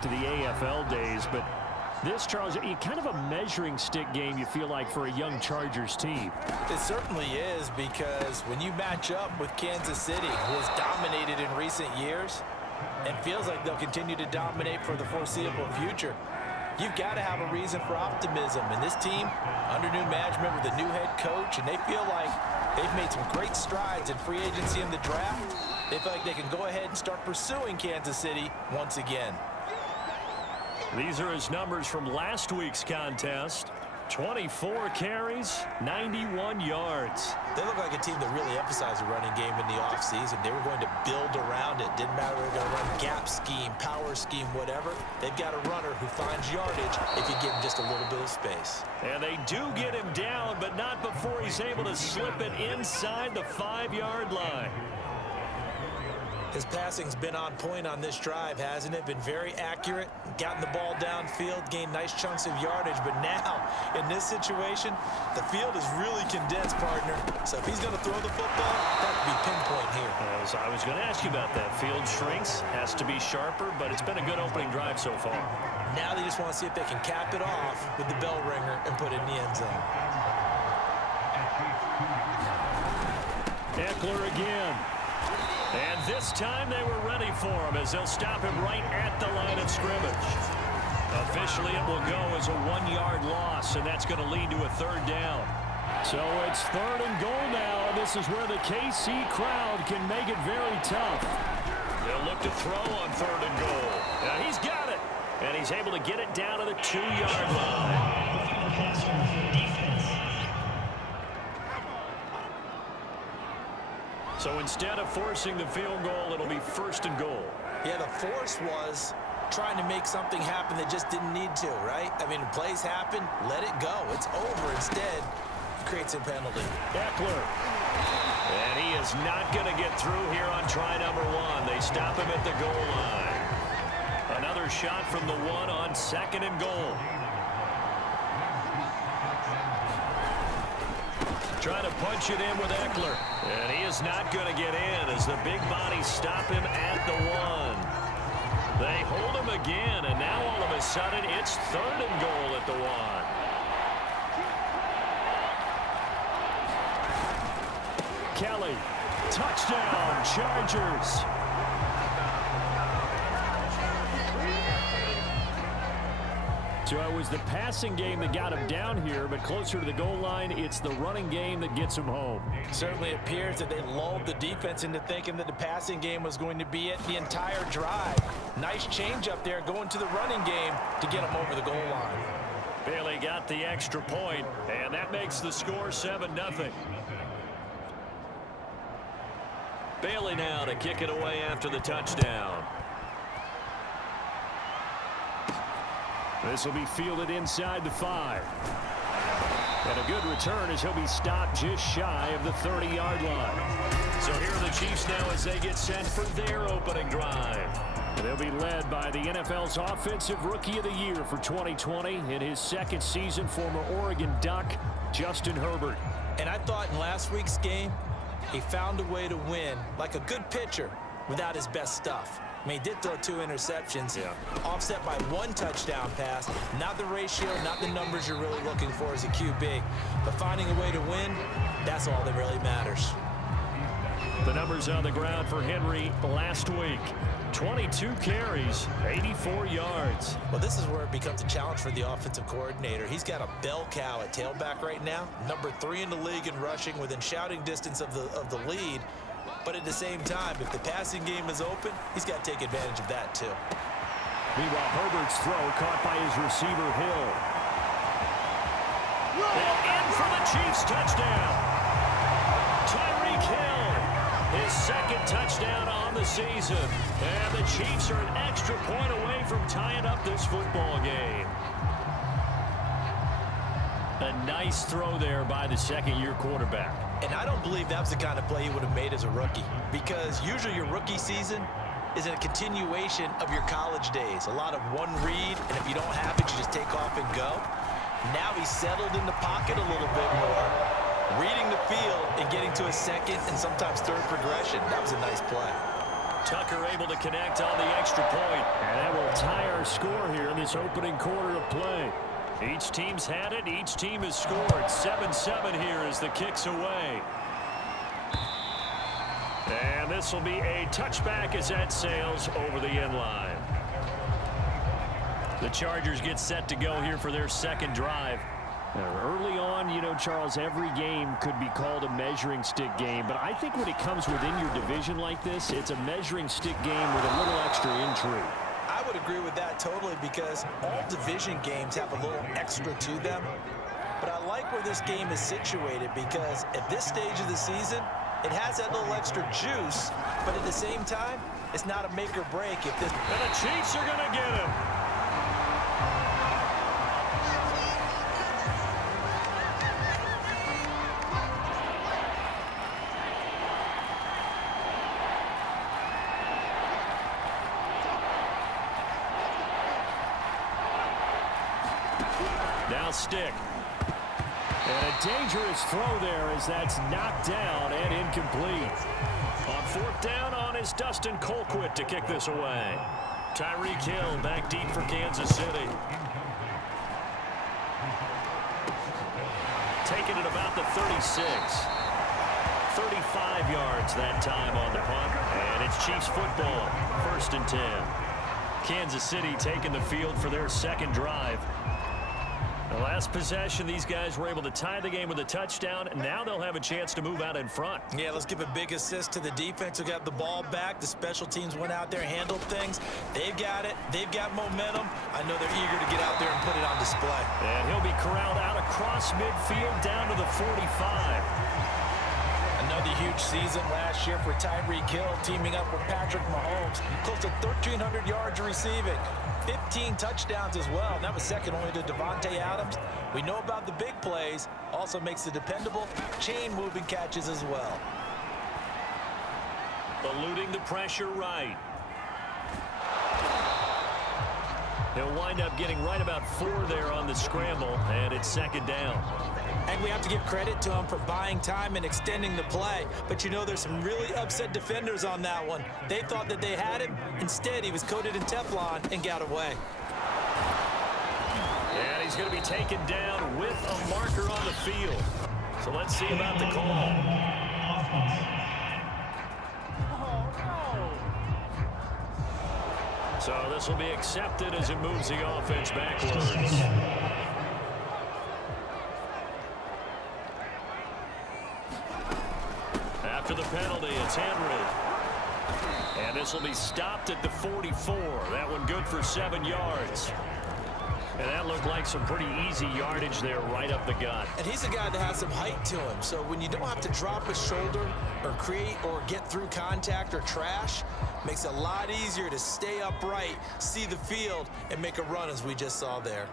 back to the AFL days, but this, Charles, kind of a measuring stick game, you feel like, for a young Chargers team. It certainly is, because when you match up with Kansas City, who has dominated in recent years and feels like they'll continue to dominate for the foreseeable future, you've got to have a reason for optimism. And this team, under new management with a new head coach, and they feel like they've made some great strides in free agency in the draft. They feel like they can go ahead and start pursuing Kansas City once again. These are his numbers from last week's contest. 24 carries, 91 yards. They look like a team that really emphasized the running game in the offseason. They were going to build around it. Didn't matter if they were going to run gap scheme, power scheme, whatever. They've got a runner who finds yardage if you give him just a little bit of space. And they do get him down, but not before he's able to slip it inside the 5-yard line. His passing's been on point on this drive, hasn't it? Been very accurate, gotten the ball downfield, gained nice chunks of yardage. But now, in this situation, the field is really condensed, partner. So if he's going to throw the football, that could be pinpoint here. As I was going to ask you about that. Field shrinks, has to be sharper, but it's been a good opening drive so far. Now they just want to see if they can cap it off with the bell ringer and put it in the end zone. Eckler again. And this time they were ready for him as they'll stop him right at the line of scrimmage. Officially, it will go as a 1-yard loss, and that's going to lead to a 3rd down. So it's 3rd and goal now, and this is where the KC crowd can make it very tough. They'll look to throw on 3rd and goal. Now he's got it, and he's able to get it down to the 2-yard line. So instead of forcing the field goal, it'll be 1st and goal. Yeah, the force was trying to make something happen that just didn't need to, right? I mean, plays happen, let it go. It's over. Instead, it creates a penalty. Eckler. And he is not going to get through here on try number 1. They stop him at the goal line. Another shot from the 1 on 2nd and goal. Trying to punch it in with Eckler. And he is not going to get in as the big bodies stop him at the 1. They hold him again, and now all of a sudden it's 3rd and goal at the 1. Kelly, touchdown, Chargers. So it was the passing game that got him down here, but closer to the goal line, it's the running game that gets him home. It certainly appears that they lulled the defense into thinking that the passing game was going to be it the entire drive. Nice change up there going to the running game to get him over the goal line. Bailey got the extra point, and that makes the score 7-0. Bailey now to kick it away after the touchdown. This will be fielded inside the 5. And a good return as he'll be stopped just shy of the 30-yard line. So here are the Chiefs now as they get set for their opening drive. They'll be led by the NFL's Offensive Rookie of the Year for 2020 in his 2nd season, former Oregon Duck, Justin Herbert. And I thought in last week's game, he found a way to win like a good pitcher without his best stuff. I mean, he did throw 2 interceptions, offset by 1 touchdown pass. Not the ratio, not the numbers you're really looking for as a QB. But finding a way to win, that's all that really matters. The numbers on the ground for Henry last week. 22 carries, 84 yards. Well, this is where it becomes a challenge for the offensive coordinator. He's got a bell cow at tailback right now. Number 3 in the league in rushing, within shouting distance of the lead. But at the same time, if the passing game is open, he's got to take advantage of that too. Meanwhile, Herbert's throw caught by his receiver, Hill. And in for the Chiefs touchdown. Tyreek Hill, his 2nd touchdown on the season. And the Chiefs are an extra point away from tying up this football game. A nice throw there by the 2nd-year quarterback. And I don't believe that was the kind of play he would have made as a rookie, because usually your rookie season is a continuation of your college days. A lot of one read, and if you don't have it, you just take off and go. Now he's settled in the pocket a little bit more, reading the field and getting to a 2nd and sometimes 3rd progression. That was a nice play. Tucker able to connect on the extra point. And that will tie our score here in this opening quarter of play. Each team's had it. Each team has scored. 7-7 here as the kick's away. And this will be a touchback as that sails over the end line. The Chargers get set to go here for their second drive. Early on, you know, Charles, every game could be called a measuring stick game. But I think when it comes within your division like this, it's a measuring stick game with a little extra intrigue. I would agree with that totally because all division games have a little extra to them. But I like where this game is situated because at this stage of the season, it has that little extra juice, but at the same time, it's not a make or break. If this and the Chiefs are going to get him. Now stick. And a dangerous throw there as that's knocked down and incomplete. On fourth down on is Dustin Colquitt to kick this away. Tyreek Hill back deep for Kansas City. Taking it about the 36. 35 yards that time on the punt. And it's Chiefs football. 1st and 10. Kansas City taking the field for their second drive. The last possession, these guys were able to tie the game with a touchdown, and now they'll have a chance to move out in front. Yeah, let's give a big assist to the defense who got the ball back. The special teams went out there and handled things. They've got it. They've got momentum. I know they're eager to get out there and put it on display. And he'll be corralled out across midfield down to the 45. Another huge season last year for Tyreek Hill, teaming up with Patrick Mahomes. Close to 1,300 yards receiving. 15 touchdowns as well, and that was second only to Devontae Adams. We know about the big plays, also makes the dependable chain-moving catches as well. Eluding the pressure right. He'll wind up getting right about 4 there on the scramble, and it's second down. And we have to give credit to him for buying time and extending the play. But you know, there's some really upset defenders on that one. They thought that they had him. Instead, he was coated in Teflon and got away. And he's going to be taken down with a marker on the field. So let's see about the call. So this will be accepted as it moves the offense backwards. After the penalty, it's Henry. And this will be stopped at the 44. That one good for 7 yards. And that looked like some pretty easy yardage there right up the gut. And he's a guy that has some height to him. So when you don't have to drop his shoulder or create or get through contact or trash, makes it a lot easier to stay upright, see the field, and make a run as we just saw there.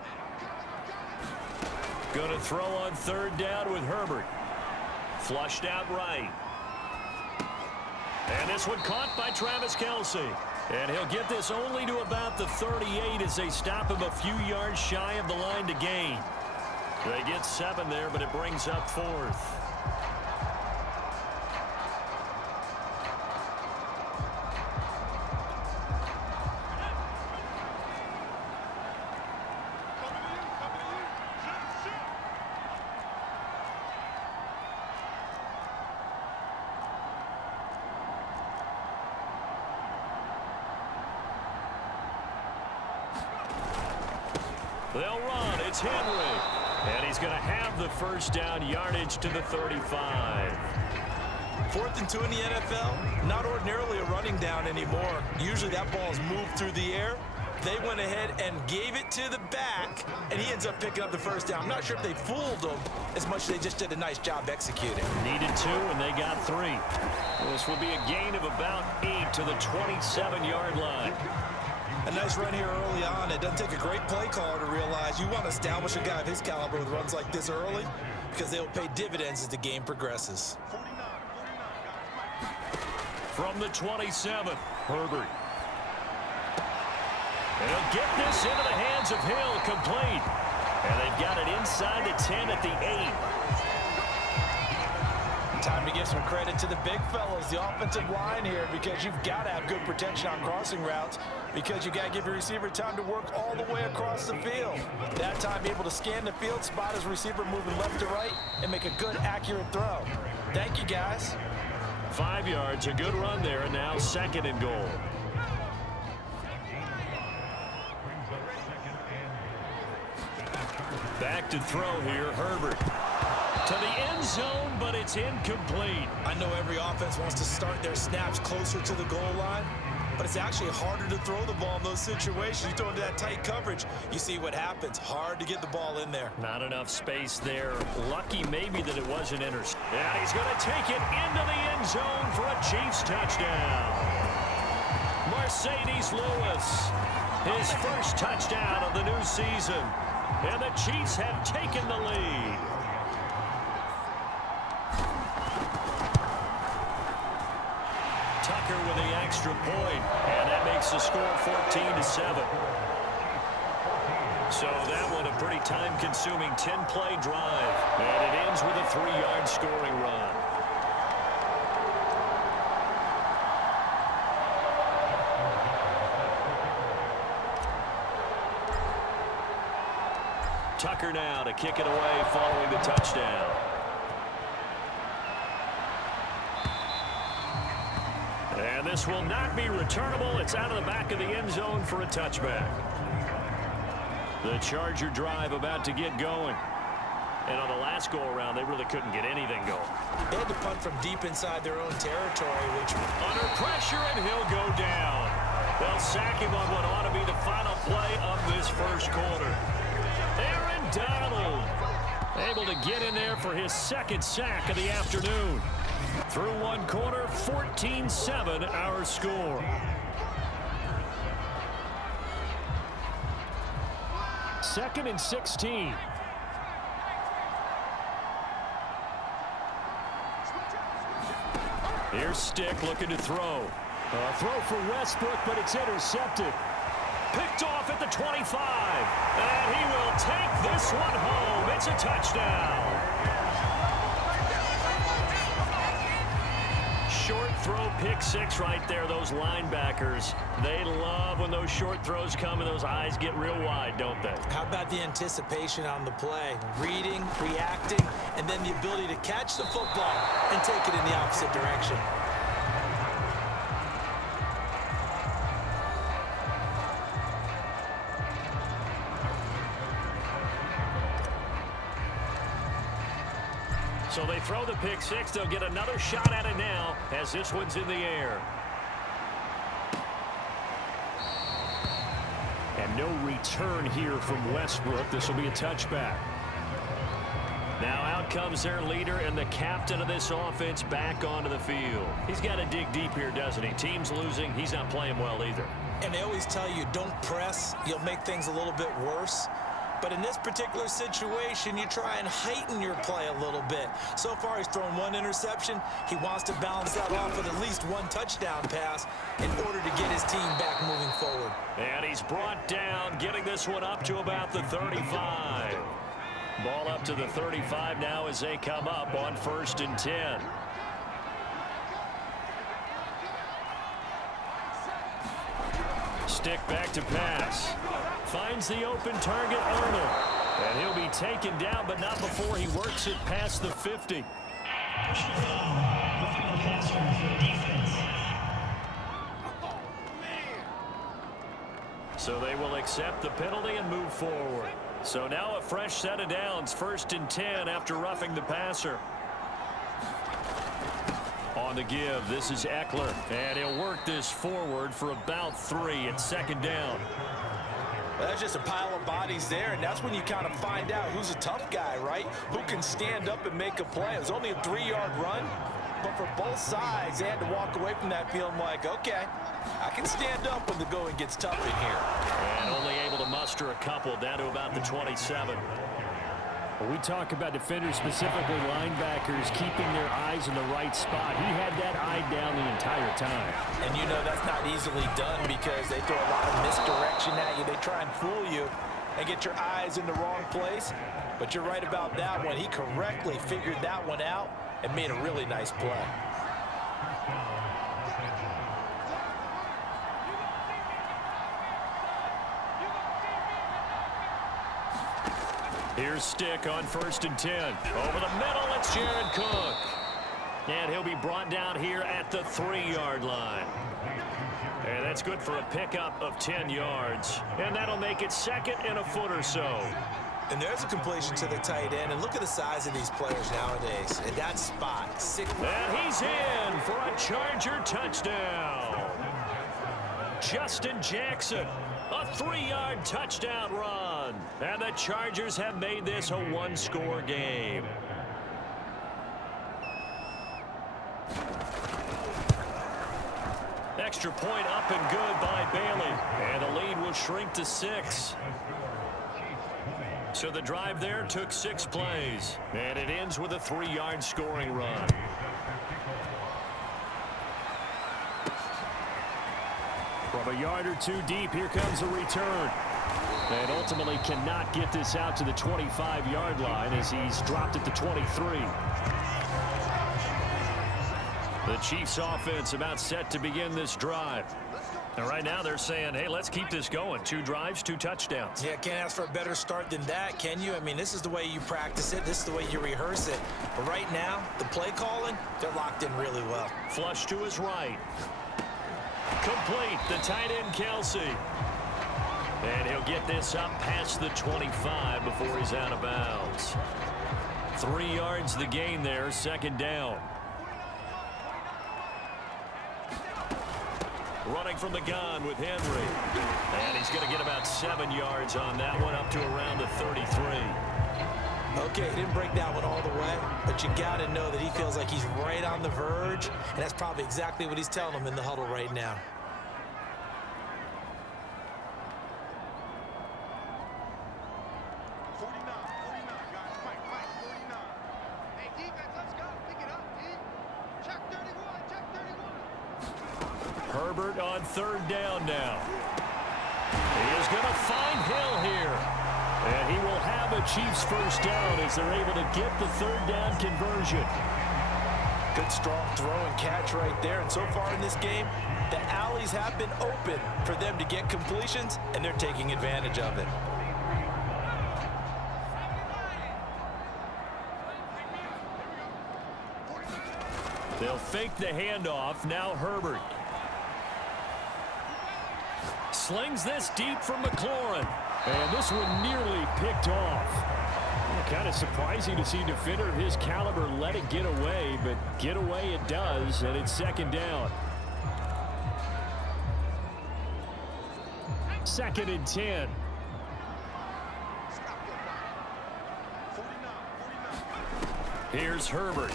Going to throw on 3rd down with Herbert. Flushed out right. And this one caught by Travis Kelce. And he'll get this only to about the 38 as they stop him a few yards shy of the line to gain. They get 7 there, but it brings up 4th. They'll run. It's Henry. And he's going to have the first down yardage to the 35. 4th and 2 in the NFL, not ordinarily a running down anymore. Usually that ball is moved through the air. They went ahead and gave it to the back, and he ends up picking up the first down. I'm not sure if they fooled him as much as they just did a nice job executing. Needed 2, and they got 3. This will be a gain of about 8 to the 27-yard line. A nice run here early on. It doesn't take a great play caller to realize you want to establish a guy of his caliber with runs like this early because they'll pay dividends as the game progresses. From the 27, Herbert. And he'll get this into the hands of Hill, complete. And they've got it inside the 10 at the 8. Time to give some credit to the big fellas, the offensive line here, because you've got to have good protection on crossing routes, because you got to give your receiver time to work all the way across the field. That time, be able to scan the field, spot his receiver moving left to right, and make a good, accurate throw. Thank you, guys. 5 yards, a good run there, and now 2nd and goal. Back to throw here, Herbert. To the end zone, but it's incomplete. I know every offense wants to start their snaps closer to the goal line, but it's actually harder to throw the ball in those situations. You throw into that tight coverage, you see what happens. Hard to get the ball in there. Not enough space there. Lucky maybe that it wasn't intercepted. Yeah, he's going to take it into the end zone for a Chiefs touchdown. Mercedes Lewis, his first touchdown of the new season. And the Chiefs have taken the lead. Tucker with the extra point, and that makes the score 14-7. So that one a pretty time-consuming 10-play drive, and it ends with a 3-yard scoring run. Tucker now to kick it away following the touchdown. And this will not be returnable. It's out of the back of the end zone for a touchback. The Charger drive about to get going. And on the last go-around, they really couldn't get anything going. They had to punt from deep inside their own territory, which... Under pressure, and he'll go down. They'll sack him on what ought to be the final play of this first quarter. Aaron Donald able to get in there for his 2nd sack of the afternoon. Through 1 quarter, 14-7 our score. Second and 16. Here's Stick looking to throw. A throw for Westbrook, but it's intercepted. Picked off at the 25. And he will take this one home. It's a touchdown. Short throw, pick 6 right there. Those linebackers, they love when those short throws come and those eyes get real wide, don't they? How about the anticipation on the play? Reading, reacting, and then the ability to catch the football and take it in the opposite direction. So they throw the pick 6. They'll get another shot at it now as this one's in the air. And no return here from Westbrook. This will be a touchback. Now out comes their leader and the captain of this offense back onto the field. He's got to dig deep here, doesn't he? Team's losing. He's not playing well either. And they always tell you, don't press. You'll make things a little bit worse. But in this particular situation, you try and heighten your play a little bit. So far, he's thrown 1 interception. He wants to balance that off with at least 1 touchdown pass in order to get his team back moving forward. And he's brought down, getting this one up to about the 35. Ball up to the 35 now as they come up on 1st and 10. Stick back to pass. Finds the open target, Arnold. And he'll be taken down, but not before he works it past the 50. So they will accept the penalty and move forward. So now a fresh set of downs, 1st and 10 after roughing the passer. On the give, this is Eckler, and he'll work this forward for about 3 at 2nd down. Well, that's just a pile of bodies there, and that's when you kind of find out who's a tough guy, right? Who can stand up and make a play. It was only a 3-yard run, but for both sides, they had to walk away from that feeling like, okay, I can stand up when the going gets tough in here. And only able to muster a couple down to about the 27. When we talk about defenders, specifically linebackers, keeping their eyes in the right spot. He had that eye down the entire time. And you know that's not easily done because they throw a lot of misdirection at you. They try and fool you and get your eyes in the wrong place. But you're right about that one. He correctly figured that one out and made a really nice play. Here's Stick on 1st and 10. Over the middle, it's Jared Cook. And he'll be brought down here at the 3-yard line. And that's good for a pickup of 10 yards. And that'll make it 2nd and a foot or so. And there's a completion to the tight end. And look at the size of these players nowadays. In that spot, 6. And he's in for a Charger touchdown. Justin Jackson, a 3-yard touchdown run. And the Chargers have made this a 1-score game. Extra point up and good by Bailey. And the lead will shrink to 6. So the drive there took 6 plays. And it ends with a 3-yard scoring run. From a yard or 2 deep, here comes a return. And ultimately cannot get this out to the 25-yard line as he's dropped it to 23. The Chiefs offense about set to begin this drive. And right now they're saying, hey, let's keep this going. 2 drives, 2 touchdowns. Yeah, can't ask for a better start than that, can you? I mean, this is the way you practice it. This is the way you rehearse it. But right now, the play calling, they're locked in really well. Flush to his right. Complete, the tight end Kelsey. And he'll get this up past the 25 before he's out of bounds. 3 yards the gain there, 2nd down. Running from the gun with Henry. And he's going to get about 7 yards on that one, up to around the 33. Okay, he didn't break that one all the way, but you got to know that he feels like he's right on the verge, and that's probably exactly what he's telling them in the huddle right now. Herbert on 3rd down now. He is going to find Hill here. And he will have a Chiefs 1st down as they're able to get the 3rd down conversion. Good strong throw and catch right there. And so far in this game, the alleys have been open for them to get completions, and they're taking advantage of it. They'll fake the handoff. Now Herbert. Slings this deep from McLaurin. And this one nearly picked off. Kind of surprising to see a defender of his caliber let it get away, but get away it does, and it's 2nd down. 2nd and 10. Here's Herbert.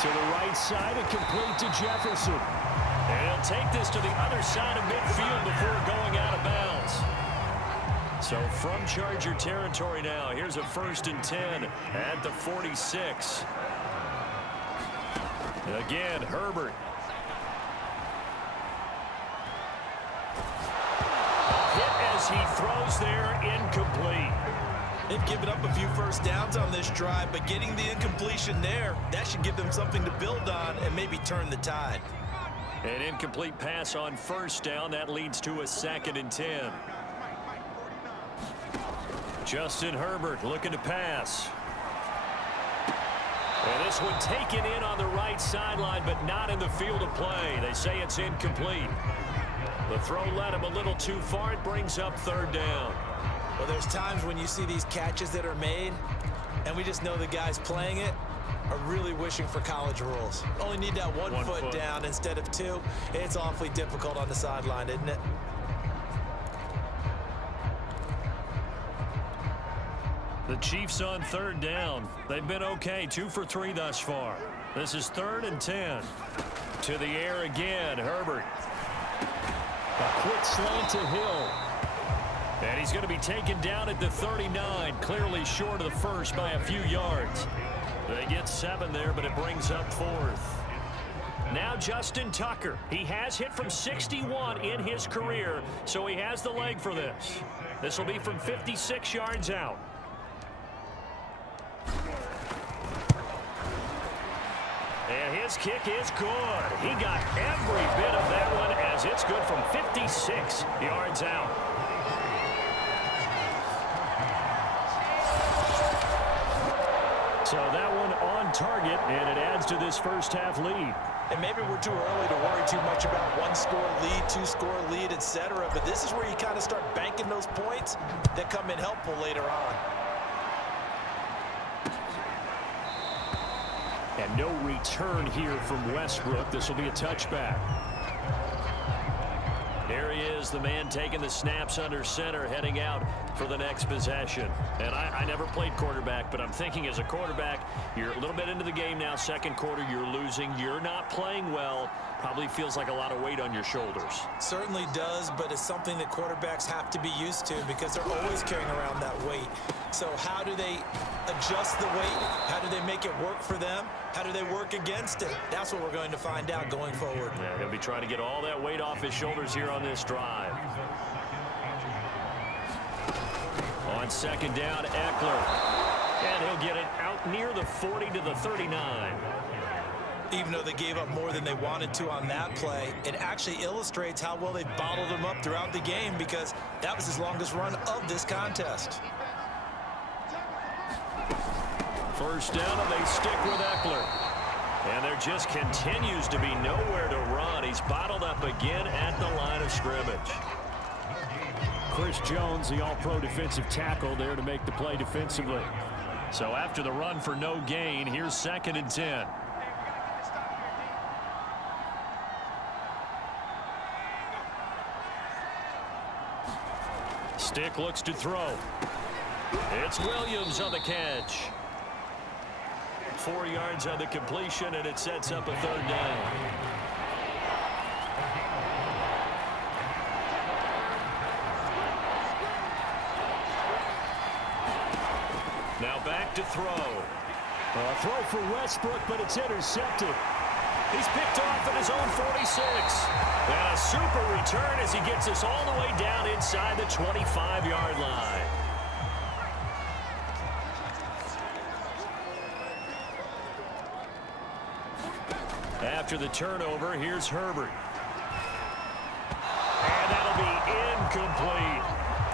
To the right side and complete to Jefferson. And he'll take this to the other side of midfield before going out of bounds. So from Charger territory now, here's a 1st and 10 at the 46. Again, Herbert. Hit as he throws there, incomplete. They've given up a few 1st downs on this drive, but getting the incompletion there, that should give them something to build on and maybe turn the tide. An incomplete pass on 1st down. That leads to a 2nd and 10. Justin Herbert looking to pass. And this one taken in on the right sideline, but not in the field of play. They say it's incomplete. The throw led him a little too far. It brings up 3rd down. Well, there's times when you see these catches that are made, and we just know the guys playing it are really wishing for college rules. Only need that one foot down instead of 2. It's awfully difficult on the sideline, isn't it? The Chiefs on 3rd down. They've been okay, 2 for 3 thus far. This is 3rd and 10. To the air again, Herbert. A quick slant to Hill. And he's going to be taken down at the 39, clearly short of the 1st by a few yards. They get 7 there, but it brings up 4th. Now Justin Tucker. He has hit from 61 in his career, so he has the leg for this. This will be from 56 yards out. And his kick is good. He got every bit of that one as it's good from 56 yards out. So that one on target, and it adds to this first half lead. And maybe we're too early to worry too much about one-score lead, two-score lead, etc. But this is where you kind of start banking those points that come in helpful later on. And no return here from Westbrook. This will be a touchback. There he is, the man taking the snaps under center, heading out for the next possession. And I never played quarterback, but I'm thinking as a quarterback, you're a little bit into the game now, second quarter, you're losing, you're not playing well. Probably feels like a lot of weight on your shoulders. Certainly does, but it's something that quarterbacks have to be used to because they're always carrying around that weight. So how do they adjust the weight? How do they make it work for them? How do they work against it? That's what we're going to find out going forward. Yeah, he'll be trying to get all that weight off his shoulders here on this drive. On second down, Eckler. And he'll get it out near the 40 to the 39. Even though they gave up more than they wanted to on that play, it actually illustrates how well they bottled them up throughout the game because that was his longest run of this contest. First down, and they stick with Eckler. And there just continues to be nowhere to run. He's bottled up again at the line of scrimmage. Chris Jones, the all-pro defensive tackle, there to make the play defensively. So after the run for no gain, here's 2nd and 10. Stick looks to throw. It's Williams on the catch. 4 yards on the completion, and it sets up a 3rd down. Now back to throw. Throw for Westbrook, but it's intercepted. He's picked off at his own 46. And a super return as he gets us all the way down inside the 25-yard line. After the turnover, here's Herbert. And that'll be incomplete.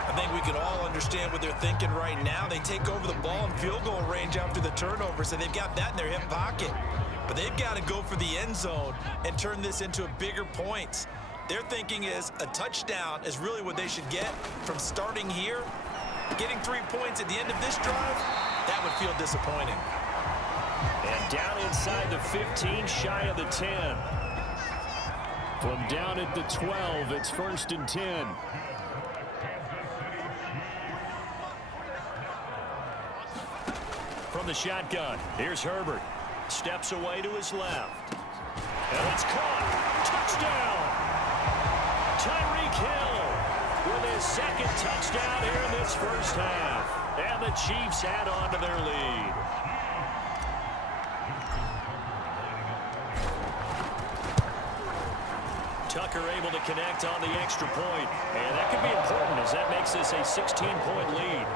I think we can all understand what they're thinking right now. They take over the ball in field goal range after the turnover, so they've got that in their hip pocket. But they've got to go for the end zone and turn this into a bigger points. Their thinking is a touchdown is really what they should get from starting here. Getting 3 points at the end of this drive, that would feel disappointing. And down inside the 15, shy of the 10. From down at the 12, it's 1st and 10. From the shotgun, here's Herbert. Steps away to his left. And it's caught. Touchdown! Tyreek Hill with his 2nd touchdown here in this first half. And the Chiefs add on to their lead. Tucker able to connect on the extra point. And that could be important as that makes this a 16-point lead.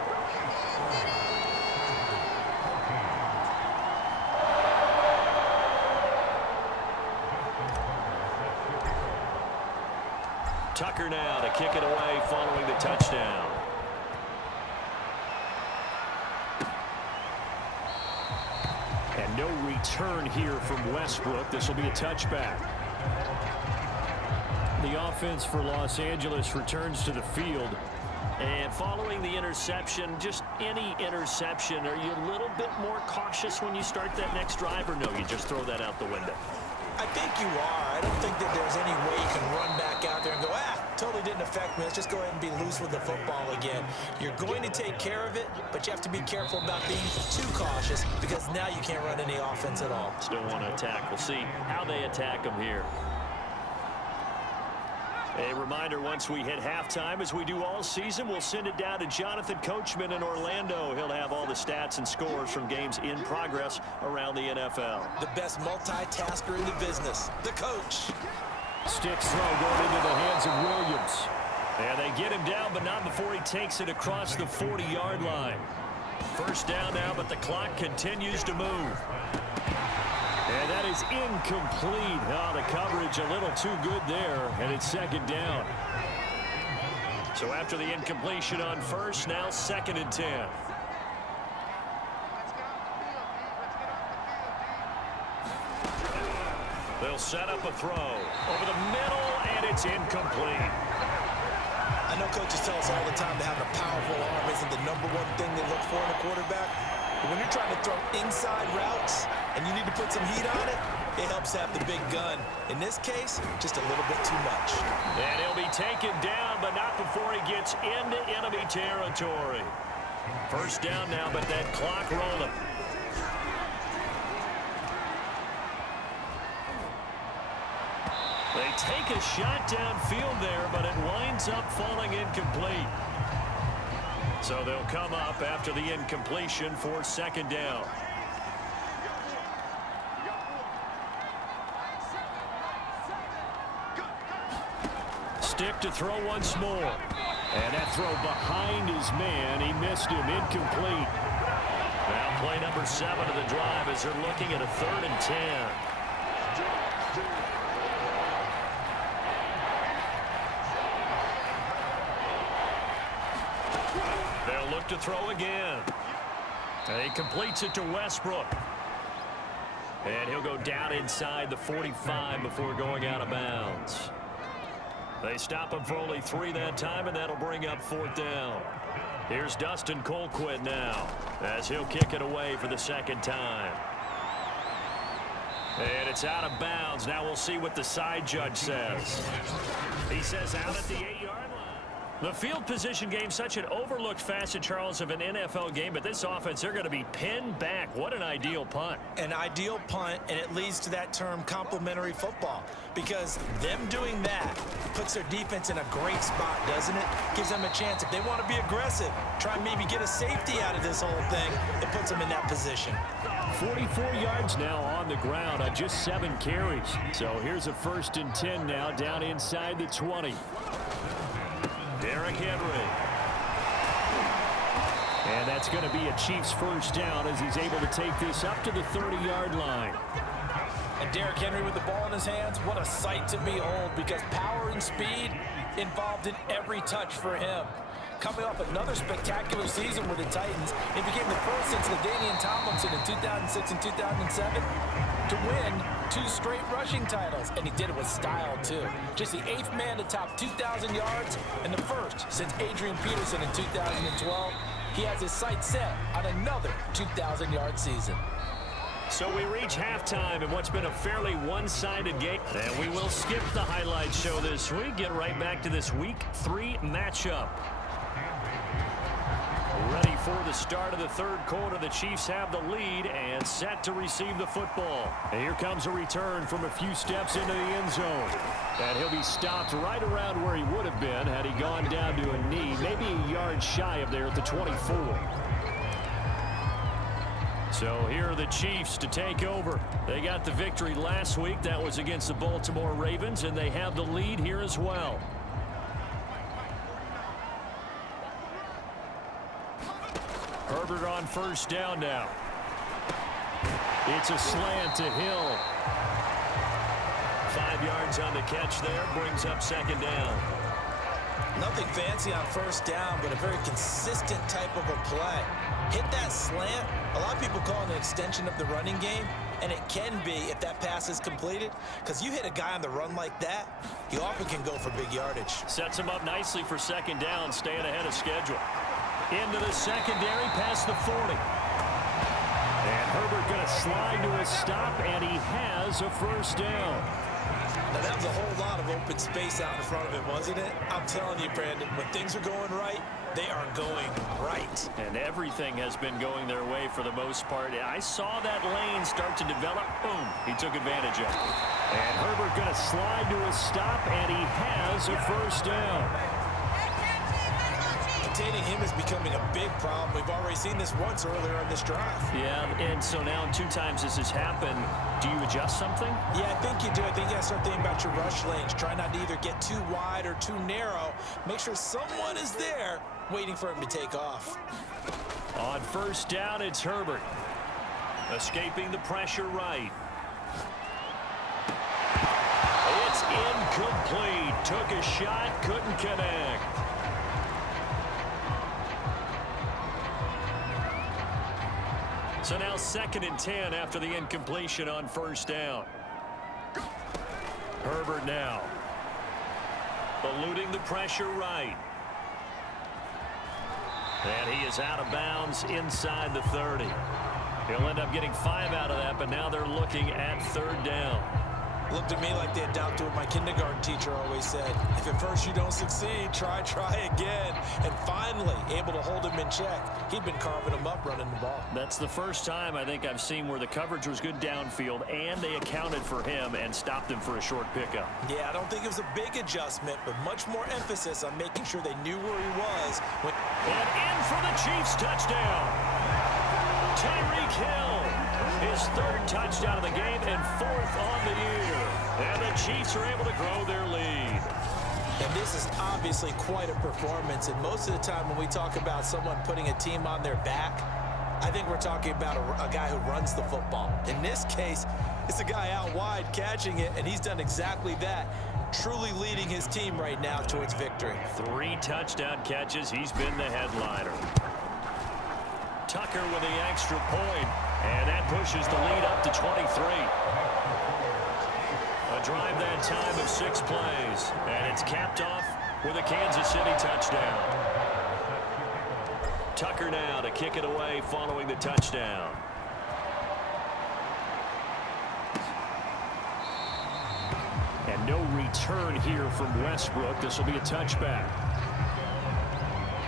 Tucker now to kick it away following the touchdown. And no return here from Westbrook. This will be a touchback. The offense for Los Angeles returns to the field. And following the interception, just any interception, are you a little bit more cautious when you start that next drive, or no, you just throw that out the window? I think you are. I don't think that there's any way you can run back out there and go, totally didn't affect me. Let's just go ahead and be loose with the football again. You're going to take care of it, but you have to be careful about being too cautious because now you can't run any offense at all. Still want to attack. We'll see how they attack them here. A reminder, once we hit halftime, as we do all season, we'll send it down to Jonathan Coachman in Orlando. He'll have all the stats and scores from games in progress around the NFL. The best multitasker in the business, the coach. Stick throw going into the hands of Williams. And they get him down, but not before he takes it across the 40-yard line. First down now, but the clock continues to move. And that is incomplete. Oh, the coverage a little too good there, and it's second down. So after the incompletion on first, now 2nd and 10. They'll set up a throw over the middle, and it's incomplete. I know coaches tell us all the time that having a powerful arm isn't the #1 thing they look for in a quarterback. But when you're trying to throw inside routes and you need to put some heat on it, it helps have the big gun. In this case, just a little bit too much. And he'll be taken down, but not before he gets into enemy territory. First down now, but that clock rolling. They take a shot downfield there, but it winds up falling incomplete. So they'll come up after the incompletion for 2nd down. Stick to throw once more. And that throw behind his man. He missed him. Incomplete. Now play number 7 of the drive as they're looking at a 3rd and 10. They'll look to throw again. And he completes it to Westbrook. And he'll go down inside the 45 before going out of bounds. They stop him for only 3 that time, and that'll bring up 4th down. Here's Dustin Colquitt now as he'll kick it away for the 2nd time. And it's out of bounds. Now we'll see what the side judge says. He says out at the 8-yard line. The field position game, such an overlooked facet, Charles, of an NFL game, but this offense, they're going to be pinned back. What an ideal punt. An ideal punt, and it leads to that term complementary football, because them doing that puts their defense in a great spot, doesn't it? Gives them a chance. If they want to be aggressive, try and maybe get a safety out of this whole thing, it puts them in that position. 44 yards now on the ground on just 7 carries. So here's a 1st and 10 now down inside the 20. Derrick Henry. And that's going to be a Chiefs first down as he's able to take this up to the 30-yard line. And Derrick Henry with the ball in his hands, what a sight to behold, because power and speed involved in every touch for him. Coming off another spectacular season with the Titans, he became the first since LaDainian Tomlinson in 2006 and 2007 to win 2 straight rushing titles, and he did it with style too. Just the 8th man to top 2,000 yards and the first since Adrian Peterson in 2012. He has his sights set on another 2,000-yard season. So we reach halftime in what's been a fairly one-sided game. And we will skip the highlight show this week. Get right back to this Week 3 matchup. Ready for the start of the 3rd quarter. The Chiefs have the lead and set to receive the football. And here comes a return from a few steps into the end zone. And he'll be stopped right around where he would have been had he gone down to a knee, maybe a yard shy of there at the 24. So here are the Chiefs to take over. They got the victory last week. That was against the Baltimore Ravens, and they have the lead here as well. Herbert on first down now. It's a slant to Hill. 5 yards on the catch there, brings up 2nd down. Nothing fancy on first down, but a very consistent type of a play. Hit that slant. A lot of people call it an extension of the running game, and it can be if that pass is completed, because you hit a guy on the run like that, he often can go for big yardage. Sets him up nicely for 2nd down, staying ahead of schedule. Into the secondary, past the 40. And Herbert going to slide to a stop, and he has a first down. Now, that was a whole lot of open space out in front of him, wasn't it? I'm telling you, Brandon, when things are going right, they are going right. And everything has been going their way for the most part. I saw that lane start to develop. Boom, he took advantage of it. And Herbert going to slide to a stop, and he has a first down. Containing him is becoming a big problem. We've already seen this once earlier in this drive. Yeah, and so now 2 times this has happened. Do you adjust something? Yeah, I think you do. I think you got to start thinking about your rush lanes. Try not to either get too wide or too narrow. Make sure someone is there waiting for him to take off. On first down, it's Herbert. Escaping the pressure right. incomplete. Took a shot, couldn't connect. So now 2nd and 10 after the incompletion on 1st down. Herbert now. Eluding the pressure right. And he is out of bounds inside the 30. He'll end up getting 5 out of that, but now they're looking at 3rd down. Looked to me like they adopted what my kindergarten teacher always said. If at first you don't succeed, try again. And finally, able to hold him in check. He'd been carving him up running the ball. That's the first time I think I've seen where the coverage was good downfield and they accounted for him and stopped him for a short pickup. Yeah, I don't think it was a big adjustment, but much more emphasis on making sure they knew where he was. And in for the Chiefs touchdown. Tyreek Hill, his 3rd touchdown of the game and 4th on the year. And the Chiefs are able to grow their lead. And this is obviously quite a performance. And most of the time when we talk about someone putting a team on their back, I think we're talking about a guy who runs the football. In this case, it's a guy out wide catching it, and he's done exactly that. Truly leading his team right now towards victory. 3 touchdown catches. He's been the headliner. Tucker with the extra point, and that pushes the lead up to 23. A drive that time of 6 plays, and it's capped off with a Kansas City touchdown. Tucker now to kick it away following the touchdown. And no return here from Westbrook. This will be a touchback.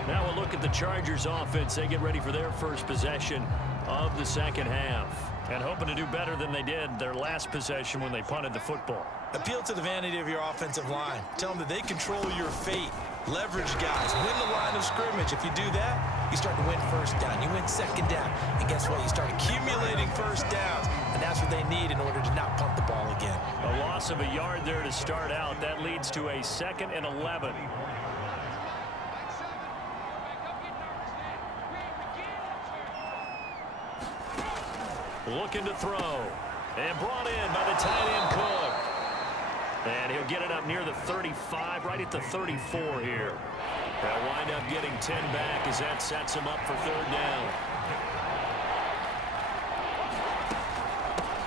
Now we'll look at the Chargers offense. They get ready for their first possession of the 2nd half. And hoping to do better than they did their last possession when they punted the football. Appeal to the vanity of your offensive line. Tell them that they control your fate. Leverage guys. Win the line of scrimmage. If you do that, you start to win 1st down. You win 2nd down. And guess what? You start accumulating 1st downs. And that's what they need in order to not punt the ball again. A loss of a yard there to start out. That leads to a 2nd and 11. Looking to throw. And brought in by the tight end Cook. And he'll get it up near the 35, right at the 34 here. They'll wind up getting 10 back as that sets him up for 3rd down.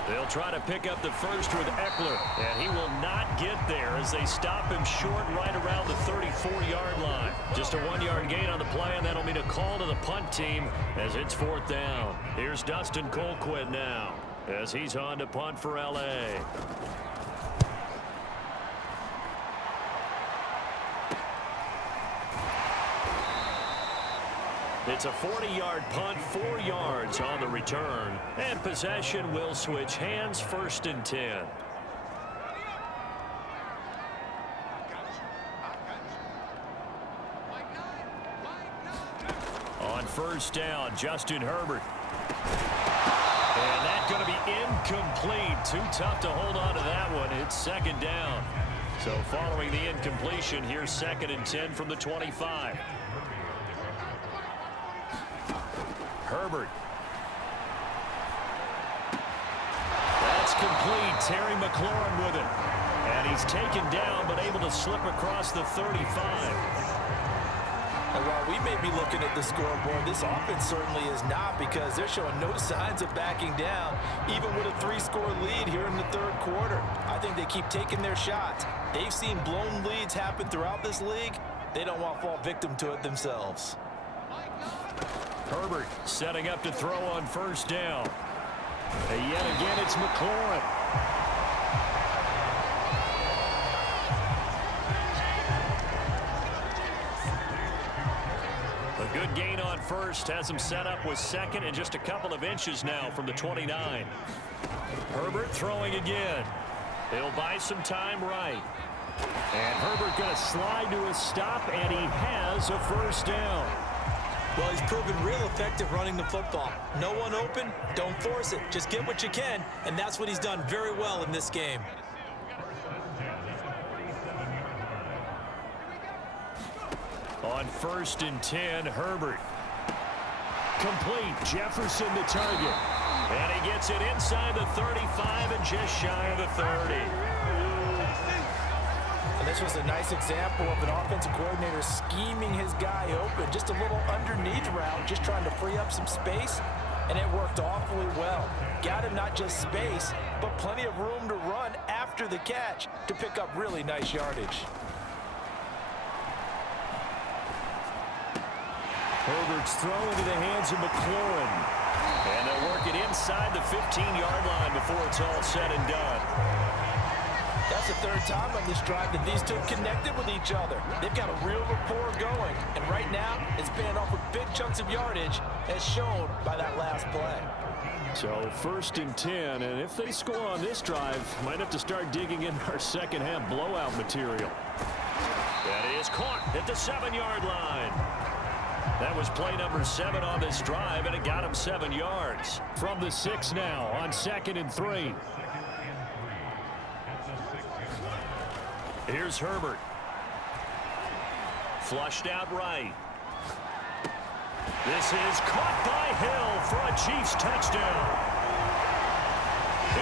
They'll try to pick up the first with Eckler, and he will not get there as they stop him short right around the 34-yard line. Just a 1-yard gain on the play, and that'll mean a call to the punt team as it's 4th down. Here's Dustin Colquitt now as he's on to punt for L.A. It's a 40-yard punt, 4 yards on the return. And possession will switch hands, 1st and 10. On 1st down, Justin Herbert. And that's going to be incomplete. Too tough to hold on to that one. It's 2nd down. So following the incompletion, here's 2nd and 10 from the 25. Herbert. That's complete. Terry McLaurin with it. And he's taken down, but able to slip across the 35. And while we may be looking at the scoreboard, this offense certainly is not, because they're showing no signs of backing down, even with a 3-score lead here in the 3rd quarter. I think they keep taking their shots. They've seen blown leads happen throughout this league. They don't want to fall victim to it themselves. Herbert setting up to throw on 1st down. And yet again, it's McLaurin. A good gain on 1st has him set up with 2nd and just a couple of inches now from the 29. Herbert throwing again. He'll buy some time right. And Herbert going to slide to a stop, and he has a 1st down. Well, he's proven real effective running the football. No one open, don't force it. Just get what you can, and that's what he's done very well in this game. On 1st and 10, Herbert. Complete. Jefferson the target. And he gets it inside the 35 and just shy of the 30. This was a nice example of an offensive coordinator scheming his guy open. Just a little underneath route, just trying to free up some space, and it worked awfully well. Got him not just space, but plenty of room to run after the catch to pick up really nice yardage. Herbert's throw into the hands of McLaurin. And they'll work it inside the 15-yard line before it's all said and done. That's the third time on this drive that these two connected with each other. They've got a real rapport going. And right now, it's paying off with big chunks of yardage, as shown by that last play. So 1st and 10, and if they score on this drive, might have to start digging in our second-half blowout material. That is caught at the 7-yard line. That was play number 7 on this drive, and it got him 7 yards. From the 6 now on 2nd and 3. Here's Herbert. Flushed out right. This is caught by Hill for a Chiefs touchdown.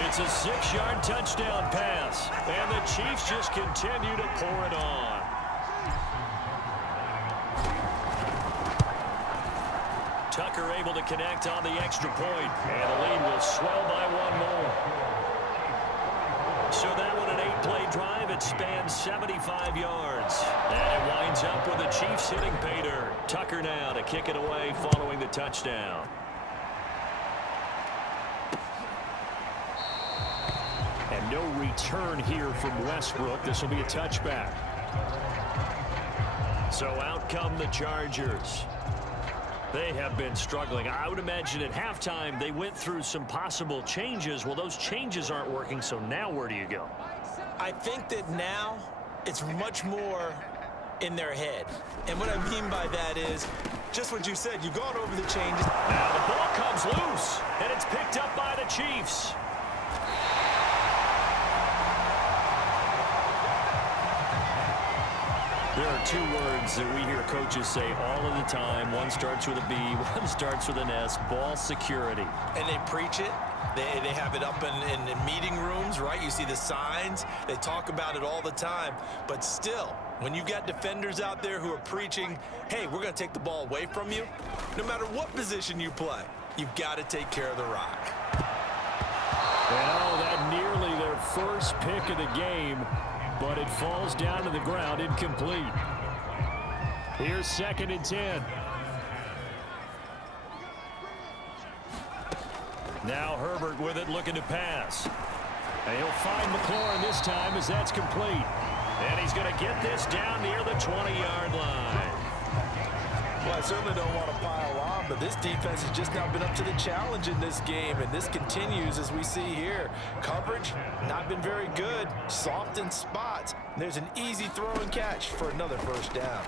It's a 6-yard touchdown pass, and the Chiefs just continue to pour it on. Tucker able to connect on the extra point, and the lead will swell by 1 more. So that one, an 8-play drive. It spans 75 yards. And it winds up with the Chiefs hitting pay dirt. Tucker now to kick it away following the touchdown. And no return here from Westbrook. This will be a touchback. So out come the Chargers. They have been struggling. I would imagine at halftime they went through some possible changes. Well, those changes aren't working, so now where do you go? I think that now it's much more in their head. And what I mean by that is just what you said. You've gone over the changes. Now the ball comes loose, and it's picked up by the Chiefs. There are 2 words that we hear coaches say all of the time. One starts with a B, one starts with an S, ball security. And they preach it. They have it up in meeting rooms, right? You see the signs. They talk about it all the time. But still, when you've got defenders out there who are preaching, hey, we're going to take the ball away from you, no matter what position you play, you've got to take care of the rock. And oh, that nearly their first pick of the game, but it falls down to the ground incomplete. Here's 2nd and 10. Now Herbert with it, looking to pass. And he'll find McLaurin this time as that's complete. And he's going to get this down near the 20-yard line. Well, I certainly don't want to pile on, but this defense has just not been up to the challenge in this game, and this continues as we see here. Coverage, not been very good. Soft in spots. And there's an easy throw and catch for another first down.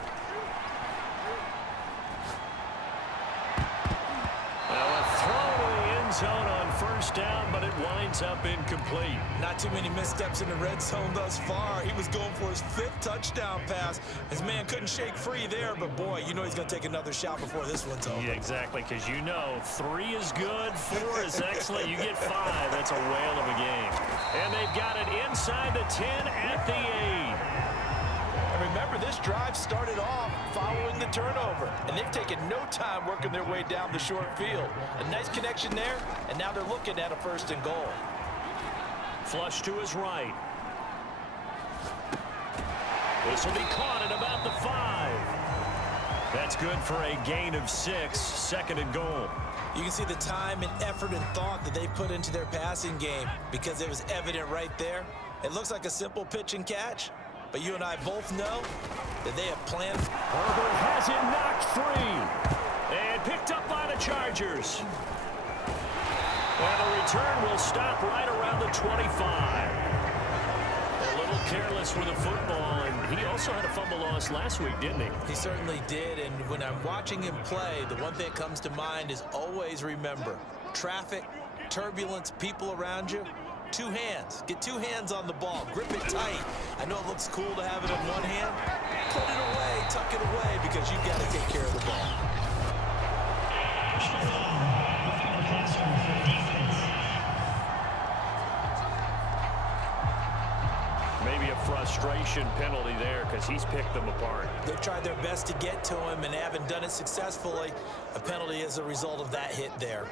Well, a throw to the end zone on first down, but it winds up incomplete. Not too many missteps in the red zone thus far. He was going for his 5th touchdown pass. His man couldn't shake free there, but boy, you know he's going to take another shot before this one's over. Yeah, exactly, because you know 3 is good, 4 is excellent. You get 5, that's a whale of a game. And they've got it inside the 10 at the 8. And remember, this drive started off following the turnover, and they've taken no time working their way down the short field. A nice connection there, and now they're looking at a 1st and goal. Flush to his right. This will be caught at about the 5. That's good for a gain of 6, 2nd and goal. You can see the time and effort and thought that they put into their passing game because it was evident right there. It looks like a simple pitch and catch, but you and I both know that they have planned. Herbert has it knocked free. And picked up by the Chargers. And the return will stop right around the 25. A little careless with the football, and he also had a fumble loss last week, didn't he? He certainly did, and when I'm watching him play, the one thing that comes to mind is always remember, traffic, turbulence, people around you, 2 hands. Get 2 hands on the ball. Grip it tight. I know it looks cool to have it in one hand. Put it away, tuck it away, because you've got to take care of the ball. Maybe a frustration penalty there because he's picked them apart. They've tried their best to get to him and haven't done it successfully. A penalty as a result of that hit there.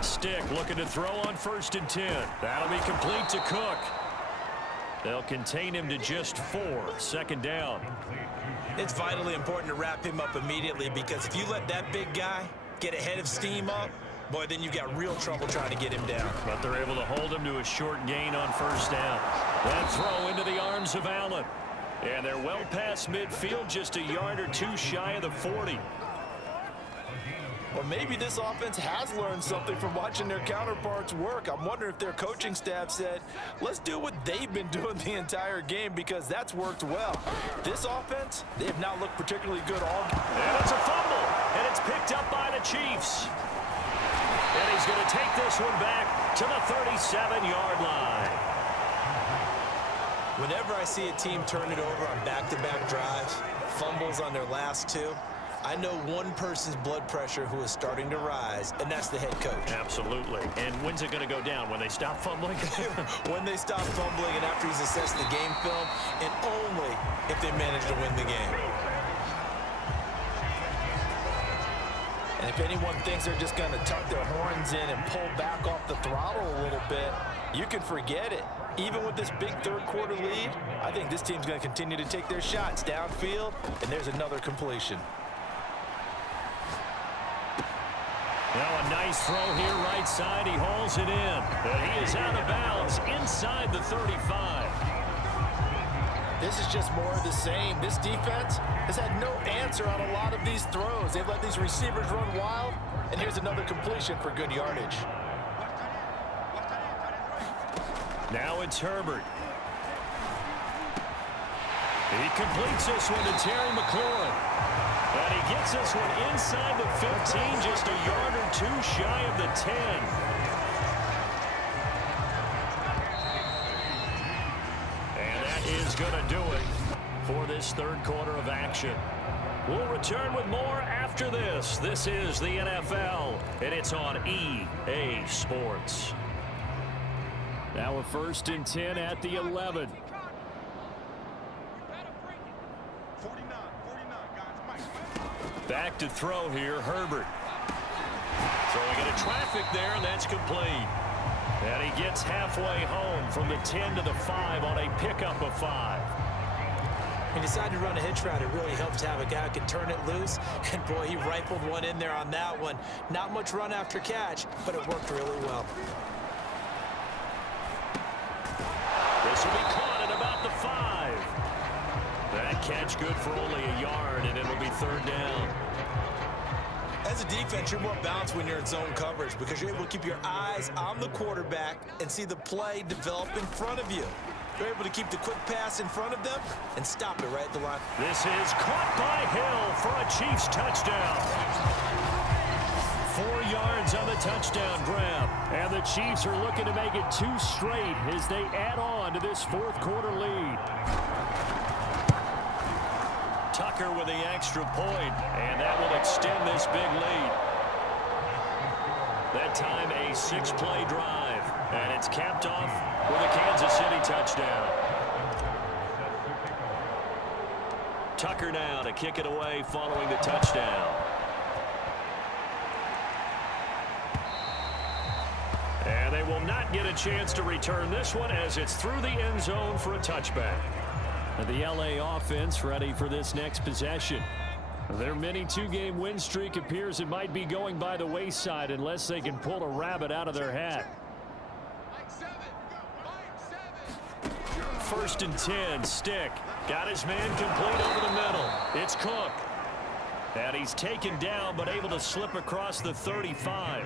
Stick looking to throw on 1st and 10. That'll be complete to Cook. They'll contain him to just 4. 2nd down. It's vitally important to wrap him up immediately, because if you let that big guy get ahead of steam up, boy, then you've got real trouble trying to get him down. But they're able to hold him to a short gain on 1st down. That throw into the arms of Allen. And they're well past midfield, just a yard or 2 shy of the 40. Or maybe this offense has learned something from watching their counterparts work. I'm wondering if their coaching staff said, let's do what they've been doing the entire game, because that's worked well. This offense, they have not looked particularly good all game. And it's a fumble, and it's picked up by the Chiefs. And he's going to take this one back to the 37-yard line. Whenever I see a team turn it over on back-to-back drives, fumbles on their last 2, I know one person's blood pressure who is starting to rise, and that's the head coach. Absolutely. And when's it going to go down? When they stop fumbling? When they stop fumbling and after he's assessed the game film, and only if they manage to win the game. And if anyone thinks they're just going to tuck their horns in and pull back off the throttle a little bit, you can forget it. Even with this big third-quarter lead, I think this team's going to continue to take their shots downfield, and there's another completion. Now a nice throw here right side. He hauls it in. But he is out of bounds inside the 35. This is just more of the same. This defense has had no answer on a lot of these throws. They've let these receivers run wild, and here's another completion for good yardage. Now it's Herbert. He completes this one to Terry McLaurin. And he gets this one inside the 15, just a yard or 2 shy of the 10. And that is going to do it for this third quarter of action. We'll return with more after this. This is the NFL, and it's on EA Sports. Now a 1st and 10 at the 11. Back to throw here, Herbert. Throwing into traffic there, and that's complete. And he gets halfway home from the 10 to the 5 on a pickup of 5. He decided to run a hitch route. It really helps to have a guy who can turn it loose. And, boy, he rifled one in there on that one. Not much run after catch, but it worked really well. This will be caught at about the 5. That catch good for only a yard, and it'll be 3rd down. As a defense, you're more balanced when you're in zone coverage because you're able to keep your eyes on the quarterback and see the play develop in front of you. You're able to keep the quick pass in front of them and stop it right at the line. This is caught by Hill for a Chiefs touchdown. 4 yards on the touchdown grab. And the Chiefs are looking to make it 2 straight as they add on to this fourth quarter lead. Tucker with the extra point, and that will extend this big lead. That time a 6-play drive, and it's capped off with a Kansas City touchdown. Tucker now to kick it away following the touchdown. And they will not get a chance to return this one as it's through the end zone for a touchback. The LA offense ready for this next possession. Their mini 2-game win streak appears it might be going by the wayside unless they can pull a rabbit out of their hat. 1st and 10, Stick. Got his man complete over the middle. It's Cook. And he's taken down but able to slip across the 35.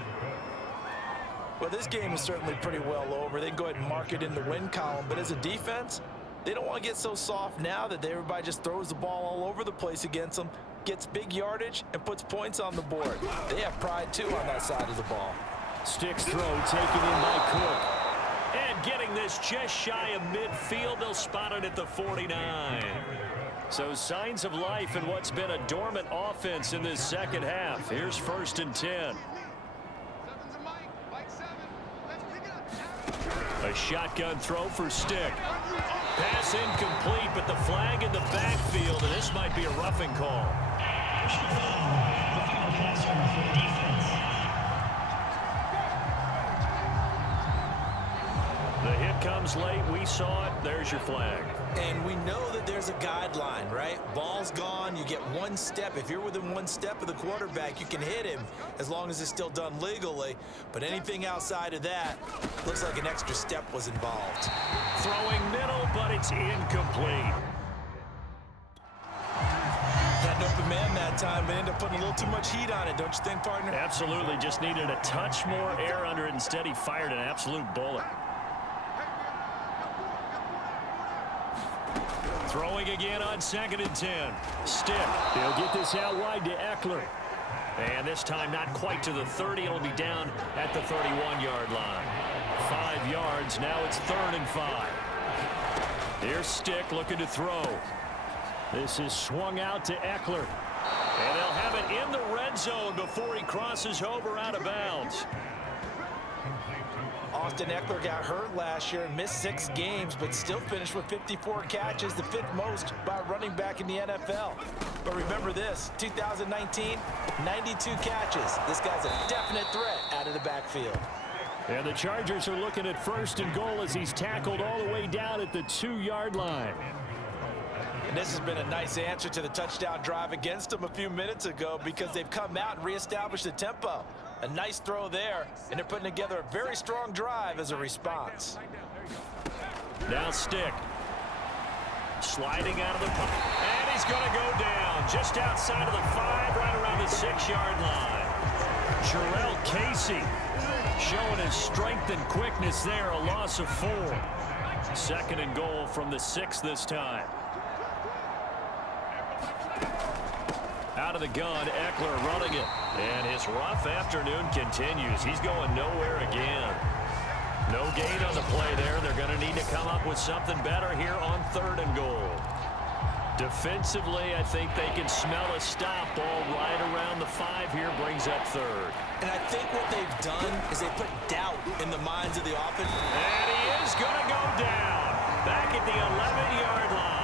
Well, this game is certainly pretty well over. They go ahead and mark it in the win column, but as a defense, they don't want to get so soft now that everybody just throws the ball all over the place against them, gets big yardage, and puts points on the board. They have pride, too, on that side of the ball. Stick's throw taken in by Cook. And getting this just shy of midfield, they'll spot it at the 49. So signs of life in what's been a dormant offense in this second half. Here's 1st and 10. A shotgun throw for Stick. Pass incomplete, but the flag in the backfield, and this might be a roughing call. The hit comes late. We saw it. There's your flag. And we know that there's a guideline, right? Ball's gone. You get one step. If you're within one step of the quarterback, you can hit him as long as it's still done legally. But anything outside of that, looks like an extra step was involved. Throwing middle, but it's incomplete. Had an open man that time, but ended up putting a little too much heat on it, don't you think, partner? Absolutely. Just needed a touch more air under it. Instead, he fired an absolute bullet. Throwing again on 2nd and 10. Stick. He'll get this out wide to Eckler. And this time not quite to the 30. It'll be down at the 31-yard line. 5 yards. Now it's 3rd and 5. Here's Stick looking to throw. This is swung out to Eckler. And they'll have it in the red zone before he crosses over out of bounds. Austin Eckler got hurt last year and missed 6 games, but still finished with 54 catches, the 5th most by running back in the NFL. But remember this, 2019, 92 catches. This guy's a definite threat out of the backfield. And the Chargers are looking at 1st and goal as he's tackled all the way down at the 2-yard line. And this has been a nice answer to the touchdown drive against them a few minutes ago because they've come out and reestablished the tempo. A nice throw there, and they're putting together a very strong drive as a response. Now Stick. Sliding out of the pocket. And he's going to go down just outside of the 5, right around the 6-yard line. Jarrell Casey showing his strength and quickness there, a loss of 4. 2nd and goal from the 6 this time. Out of the gun, Eckler running it. And his rough afternoon continues. He's going nowhere again. No gain on the play there. They're going to need to come up with something better here on 3rd and goal. Defensively, I think they can smell a stop ball right around the 5 here, brings up 3rd. And I think what they've done is they put doubt in the minds of the offense. And he is going to go down back at the 11-yard line.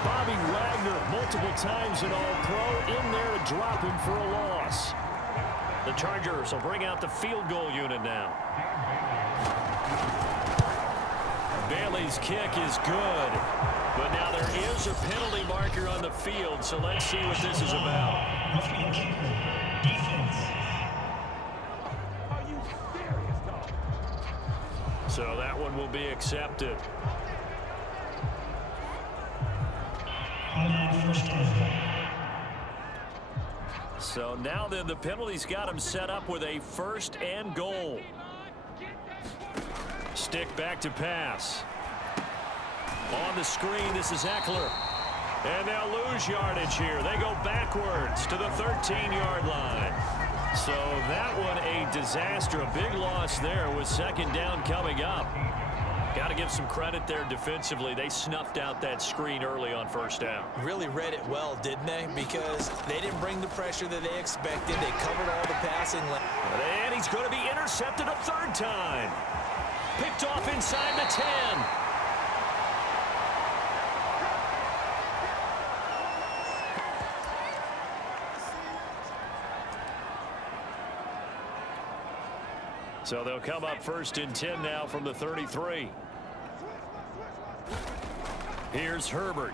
Bobby Wagner, multiple times an All-Pro, in there to drop him for a loss. The Chargers will bring out the field goal unit now. Bailey's kick is good, but now there is a penalty marker on the field, so let's see what this is about. So that one will be accepted. So now then the penalty's got him set up with a 1st and goal. Stick back to pass. On the screen, this is Eckler. And they'll lose yardage here. They go backwards to the 13-yard line. So that one a disaster. A big loss there with 2nd down coming up. Got to give some credit there defensively. They snuffed out that screen early on 1st down. Really read it well, didn't they? Because they didn't bring the pressure that they expected. They covered all the passing lanes. And he's going to be intercepted a 3rd time. Picked off inside the 10. So they'll come up 1st and 10 now from the 33. Here's Herbert.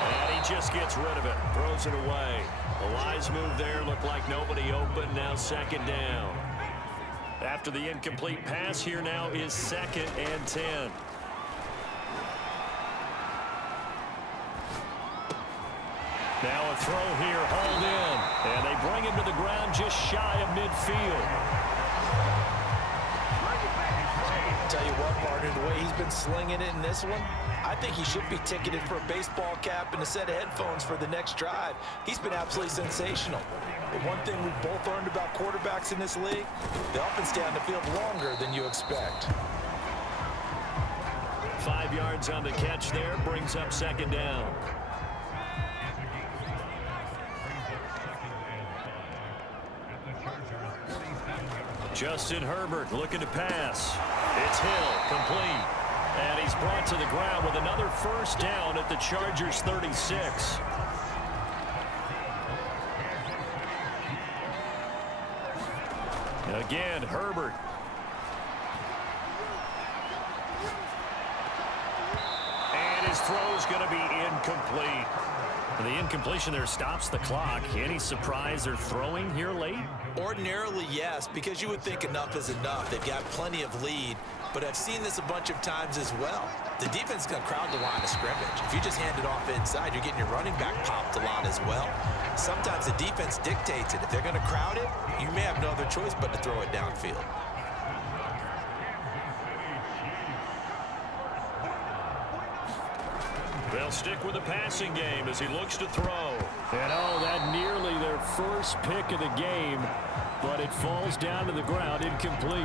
And he just gets rid of it. Throws it away. A wise move there. Looked like nobody open. Now 2nd down. After the incomplete pass, here now is 2nd and 10. Now a throw here, hauled in. And they bring him to the ground just shy of midfield. Tell you what, partner, the way he's been slinging it in this one, I think he should be ticketed for a baseball cap and a set of headphones for the next drive. He's been absolutely sensational. But one thing we've both learned about quarterbacks in this league, they often stay on the field longer than you expect. 5 yards on the catch there, brings up 2nd down. Justin Herbert looking to pass. It's Hill, complete. And he's brought to the ground with another first down at the Chargers' 36. Again, Herbert. And his throw's going to be incomplete. The incompletion there stops the clock. Any surprise they're throwing here late? Ordinarily, yes, because you would think enough is enough. They've got plenty of lead, but I've seen this a bunch of times as well. The defense is going to crowd the line of scrimmage. If you just hand it off inside, you're getting your running back popped a lot as well. Sometimes the defense dictates it. If they're going to crowd it, you may have no other choice but to throw it downfield. They'll stick with the passing game as he looks to throw. And oh, that nearly their first pick of the game, but it falls down to the ground incomplete.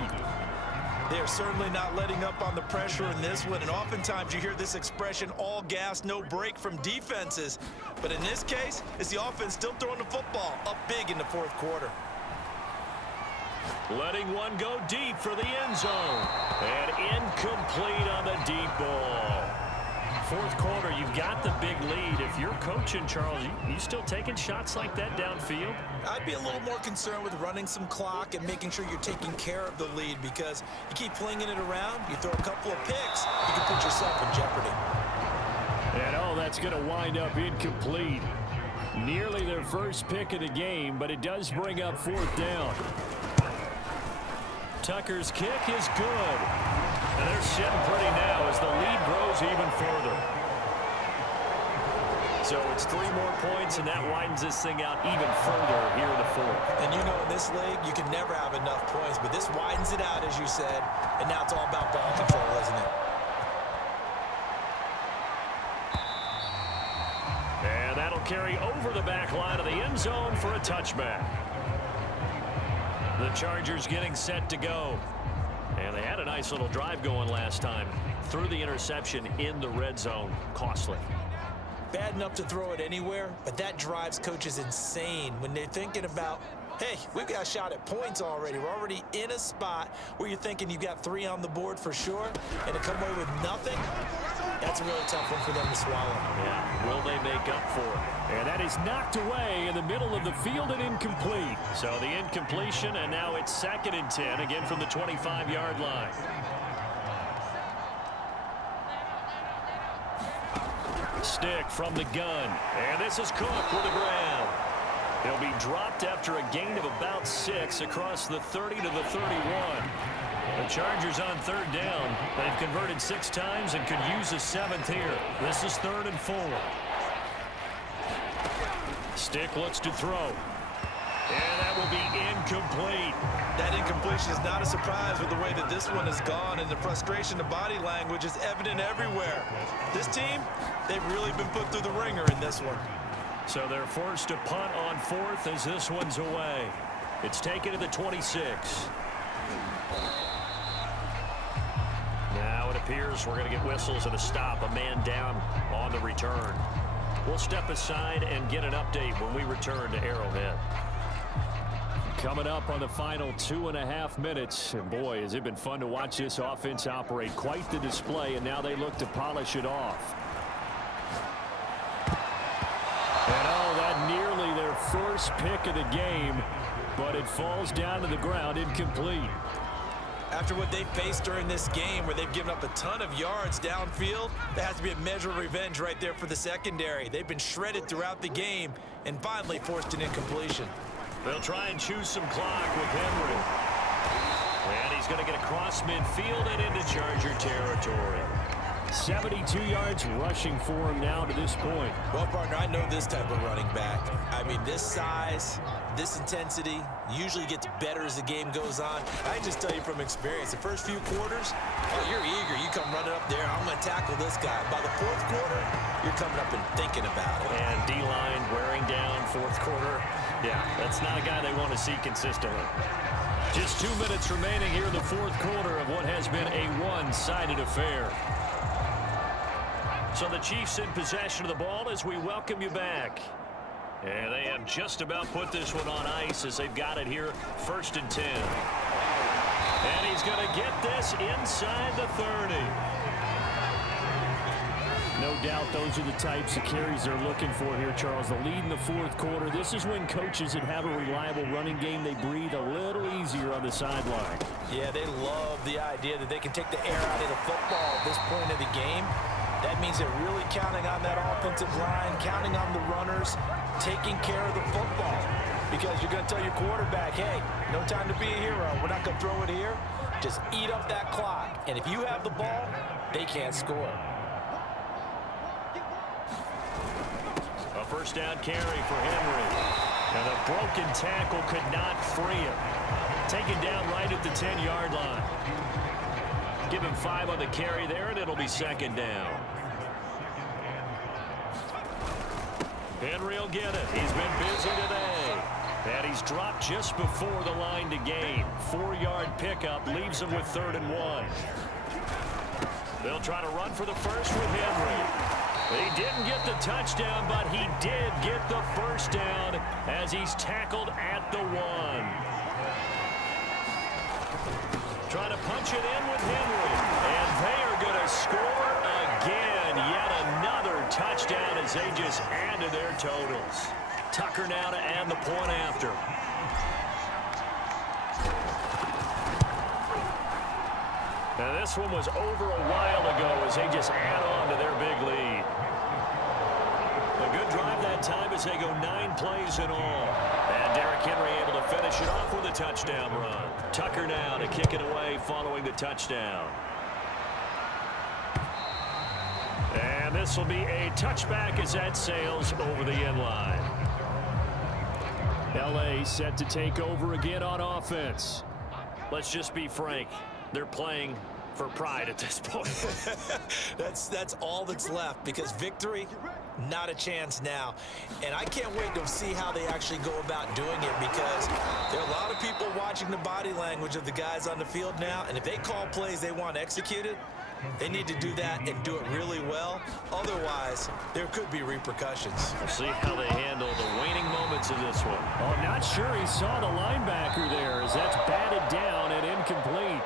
They're certainly not letting up on the pressure in this one, and oftentimes you hear this expression, all gas, no break from defenses. But in this case, it's the offense still throwing the football up big in the fourth quarter. Letting one go deep for the end zone. And incomplete on the deep ball. Fourth quarter, you've got the big lead. If you're coaching, Charles, you still taking shots like that downfield? I'd be a little more concerned with running some clock and making sure you're taking care of the lead, because you keep flinging it around, you throw a couple of picks, you can put yourself in jeopardy. And oh, that's going to wind up incomplete. Nearly their first pick of the game, but it does bring up fourth down. Tucker's kick is good. And they're sitting pretty now as the lead grows even further. So it's 3 more points, and that widens this thing out even further here in the fourth. And you know, in this league, you can never have enough points, but this widens it out, as you said, and now it's all about ball control, isn't it? And that'll carry over the back line of the end zone for a touchback. The Chargers getting set to go. And they had a nice little drive going last time. Threw the interception in the red zone. Costly. Bad enough to throw it anywhere, but that drives coaches insane when they're thinking about, hey, we've got a shot at points already. We're already in a spot where you're thinking you've got 3 on the board for sure, and to come away with nothing, that's a really tough one for them to swallow. Yeah, will they make up for it? And that is knocked away in the middle of the field and incomplete. So the incompletion, and now it's 2nd and 10, again from the 25-yard line. Stick from the gun, and this is Cook with the grab. He'll be dropped after a gain of about 6 across the 30 to the 31. The Chargers on 3rd down. They've converted 6 times and could use a 7th here. This is 3rd and 4. Stick looks to throw. And that will be incomplete. That incompletion is not a surprise with the way that this one has gone, and the frustration of body language is evident everywhere. This team, they've really been put through the ringer in this one. So they're forced to punt on 4th as this one's away. It's taken to the 26. Now it appears we're going to get whistles and a stop, a man down on the return. We'll step aside and get an update when we return to Arrowhead. Coming up on the final 2.5 minutes. And boy, has it been fun to watch this offense operate. Quite the display, and now they look to polish it off. And oh, that nearly their first pick of the game, but it falls down to the ground incomplete. After what they faced during this game, where they've given up a ton of yards downfield, that has to be a measure of revenge right there for the secondary. They've been shredded throughout the game and finally forced an incompletion. They'll try and choose some clock with Henry. And he's going to get across midfield and into Charger territory. 72 yards rushing for him now to this point. Well, partner, I know this type of running back. I mean, this size, this intensity usually gets better as the game goes on. I can just tell you from experience, the first few quarters, oh, you're eager. You come running up there, I'm going to tackle this guy. By the 4th quarter, you're coming up and thinking about it. And D-line wearing down 4th quarter. Yeah, that's not a guy they want to see consistently. Just 2 minutes remaining here in the 4th quarter of what has been a one-sided affair. So the Chiefs in possession of the ball as we welcome you back. And they have just about put this one on ice as they've got it here, 1st and 10. And he's going to get this inside the 30. No doubt those are the types of carries they're looking for here, Charles. The lead in the fourth quarter. This is when coaches that have a reliable running game, they breathe a little easier on the sideline. Yeah, they love the idea that they can take the air out of the football at this point of the game. That means they're really counting on that offensive line, counting on the runners, taking care of the football. Because you're going to tell your quarterback, hey, no time to be a hero. We're not going to throw it here. Just eat up that clock. And if you have the ball, they can't score. A first down carry for Henry. And a broken tackle could not free him. Taken down right at the 10-yard line. Give him 5 on the carry there, and it'll be second down. Henry will get it. He's been busy today. And he's dropped just before the line to gain. 4-yard pickup leaves him with 3rd and 1. They'll try to run for the first with Henry. He didn't get the touchdown, but he did get the first down as he's tackled at the 1. Trying to punch it in with Henry. And they are going to score again. Yet another touchdown as they just add to their totals. Tucker now to add the point after. Now this one was over a while ago as they just add on to their big lead. A good drive that time as they go 9 plays in all. And Derrick Henry able to finish it off with a touchdown run. Tucker now to kick it away following the touchdown. And this will be a touchback as that sails over the end line. L.A. set to take over again on offense. Let's just be frank. They're playing for pride at this point. That's all that's left, because victory, not a chance now. And I can't wait to see how they actually go about doing it, because there are a lot of people watching the body language of the guys on the field now, and if they call plays they want executed, they need to do that and do it really well. Otherwise, there could be repercussions. We'll see how they handle the waning moments of this one. Oh, I'm not sure he saw the linebacker there as that's batted down and incomplete.